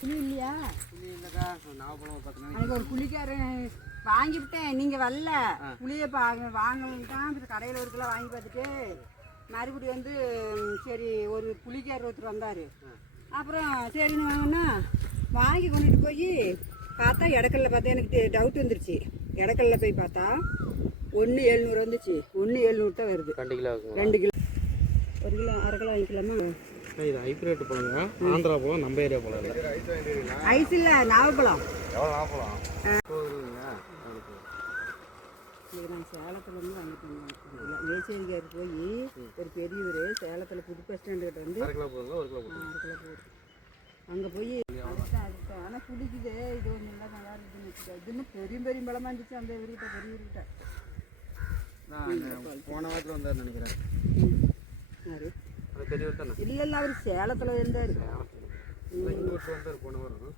புளி இல்லையா? புளி இல்லைக்கா, நாவப்பழம் 10 நாளைக்கு. எனக்கு ஒரு புளிக்காரன் வாங்கிவிட்டேன், நீங்கள் வரல. புளியை வாங்கலாம் தான் கடையில் ஒரு கிலோ வாங்கி பார்த்துட்டு மறுபடியும் வந்து சரி ஒரு புளிக்காரர் ஒருத்தர் வந்தார். அப்புறம் சரின்னு வாங்கினா வாங்கி கொண்டுட்டு போய் பார்த்தா இடக்கல்ல பார்த்தா எனக்கு டவுட் வந்துருச்சு. இடக்கல்ல போய் பார்த்தா 1,700 வந்துச்சு. 1,700 தான் வருது. 2 கிலோ 2 கிலோ 1 கிலோ அரை கிலோ வாங்கிக்கலாமா? இது ஹைப்ரேட் பழங்க. ஆந்திரா பழம், நம்ம ஏரியா பழம் இல்லை. ஐஸ் இல்லை, நாவப்பழம். எவ்வளோ நாவப்பழம்? இது நான் சேலத்துலேருந்து வாங்கிட்டு வந்தேன். மேச்சேரிக்கார் போய் ஒரு பெரியவர் சேலத்தில் புது பஸ் ஸ்டாண்டுக்கிட்ட வந்து 1 கிலோ போதுங்களா? 1 கிலோ போதும். 1 கிலோ போகுது. அங்கே போய் அதுதான் ஆனால் குடிக்குது. இது ஒன்றும் இல்லை, நல்லா இருக்குதுன்னு வச்சுக்கோ. இது இன்னும் பெரிய பெரிய பழமாக இருந்துச்சு அந்த இவர்கிட்ட, பெரியவர்கிட்ட. போன வாரத்தில் வந்தார் நினைக்கிறேன். யாரு? அது பெரியவர் தானே? இல்லை இல்லை, அவர் சேலத்தில் இருந்தார். வந்தார் போன வாரம்.